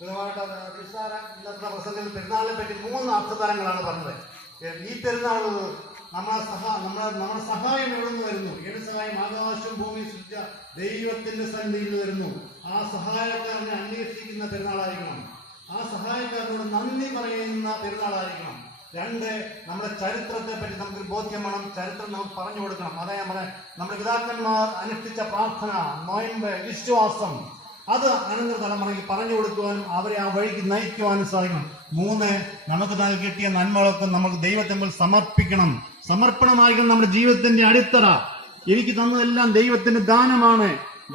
ഇന്നത്തെ പ്രസംഗത്തിൽ പെരുന്നാളിനെ പറ്റി 3 അർത്ഥതലങ്ങളാണ് പറഞ്ഞത്. ഈ പെരുന്നാൾ നമ്മുടെ സഹായം എവിടെ നിന്ന് വരുന്നു? ഏത് സഹായം? ആകാശവും ഭൂമിയും സൃഷ്ടിച്ച ദൈവത്തിന്റെ സന്നിധിയിൽ വരുന്നു. ആ സഹായക്കാരനെ അന്വേഷിക്കുന്ന പെരുന്നാളായിരിക്കണം. ആ സഹായക്കാരനോട് നന്ദി പറയുന്ന പെരുന്നാളായിരിക്കണം. 2, നമ്മുടെ ചരിത്രത്തെ പറ്റി നമുക്ക് ബോധ്യം വേണം. ചരിത്രം നമുക്ക് പറഞ്ഞു കൊടുക്കണം. അതാ ഞാൻ പറയാം, നമ്മുടെ പിതാക്കന്മാർ അനുഷ്ഠിച്ച പ്രാർത്ഥന, നോയമ്പ്, വിശ്വാസം, അത് അനന്തര തലമുറയ്ക്ക് പറഞ്ഞു കൊടുക്കുവാനും അവരെ ആ വഴിക്ക് നയിക്കുവാനും സാധിക്കണം. 3, നമുക്ക് കിട്ടിയ നന്മകളൊക്കെ നമുക്ക് ദൈവത്തെ മുമ്പിൽ സമർപ്പിക്കണം. സമർപ്പണമായിരിക്കണം നമ്മുടെ ജീവിതത്തിന്റെ അടിത്തറ. എനിക്ക് തന്നതെല്ലാം ദൈവത്തിന്റെ ദാനമാണ്.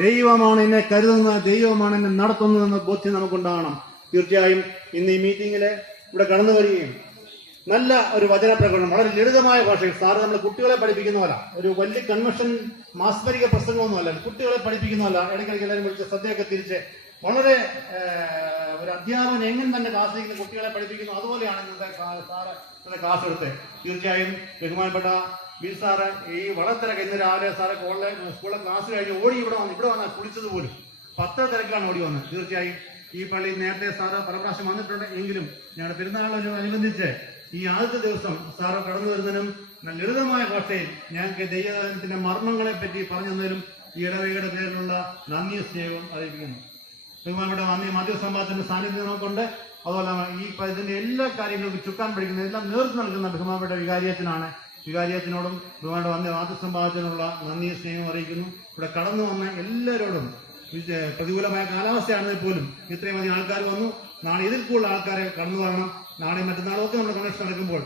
ദൈവമാണ് എന്നെ കരുതുന്നത്, ദൈവമാണ് എന്നെ നടത്തുന്നതെന്ന ബോധ്യം നമുക്കുണ്ടാകണം. തീർച്ചയായും ഇന്ന് ഈ മീറ്റിംഗില് ഇവിടെ കടന്നു വരികയും നല്ല ഒരു വചന പ്രകടനം, വളരെ ലളിതമായ ഭാഷയിൽ, സാറ് നമ്മൾ കുട്ടികളെ പഠിപ്പിക്കുന്നതല്ല, ഒരു വലിയ കൺവെൻഷൻ മാസ്മരിക പ്രസംഗമൊന്നുമല്ല, കുട്ടികളെ പഠിപ്പിക്കുന്നതല്ല. ഇടയ്ക്കിടയ്ക്ക് എല്ലാവരും വിളിച്ച് ശ്രദ്ധയൊക്കെ തിരിച്ച് വളരെ ഒരു അധ്യാപകൻ എങ്ങനെ തന്നെ ക്ലാസ് ചെയ്യുന്ന കുട്ടികളെ പഠിപ്പിക്കുന്നു, അതുപോലെയാണ് ഇന്നത്തെ സാറ് ക്ലാസ് എടുത്ത്. തീർച്ചയായും ബഹുമാനപ്പെട്ട ബി സാറ് ഈ വളർത്തിരക്ക് ഇന്ന് രാവിലെ സാറ് സ്കൂളിലെ ക്ലാസ് കഴിഞ്ഞ് ഓടി ഇവിടെ വന്നാൽ കുളിച്ചത് പോലും 10 തിരക്കാണ് ഓടി വന്നത്. തീർച്ചയായും ഈ പള്ളി നേരത്തെ സാറ് പല പ്രാവശ്യം വന്നിട്ടുണ്ട്. എങ്കിലും ഞങ്ങളുടെ പെരുന്നാളിനോടനുബന്ധിച്ച് ഈ ആദ്യത്തെ ദിവസം സാറ് കടന്നു വരുന്നതിനും ലളിതമായ ഭാഷയിൽ ഞങ്ങൾക്ക് ദൈവത്തിന്റെ മർമ്മങ്ങളെ പറ്റി പറഞ്ഞു തന്നതിനും ഈ ഇടവകയുടെ പേരിലുള്ള നന്ദി സ്നേഹവും അറിയിക്കുന്നു. ബഹുമാനപ്പെട്ട മാധ്യമ സംവാദത്തിന്റെ സാന്നിധ്യം നമുക്കുണ്ട്. അതുപോലെ ഈ ഇതിന്റെ എല്ലാ കാര്യങ്ങൾക്കും ചുക്കാൻ പിടിക്കുന്ന എല്ലാം നേതൃത്വം നൽകുന്ന ബഹുമാനപ്പെട്ട വികാരിയച്ചനാണ്. വികാരിയച്ചനോടും ബഹുമാനപ്പെട്ട മാധ്യമ സംവാദത്തിനുള്ള നന്ദി സ്നേഹവും അറിയിക്കുന്നു. ഇവിടെ കടന്നു വന്ന എല്ലാവരോടും, പ്രതികൂലമായ കാലാവസ്ഥയാണെങ്കിൽ പോലും ഇത്രയും അധികം ആൾക്കാർ വന്നു. നാളെ ഇതിൽ കൂടുതൽ ആൾക്കാരെ കടന്നു വരണം. നാളെ മറ്റന്നാളൊക്കെ നമ്മുടെ കണക്ഷൻ നടക്കുമ്പോൾ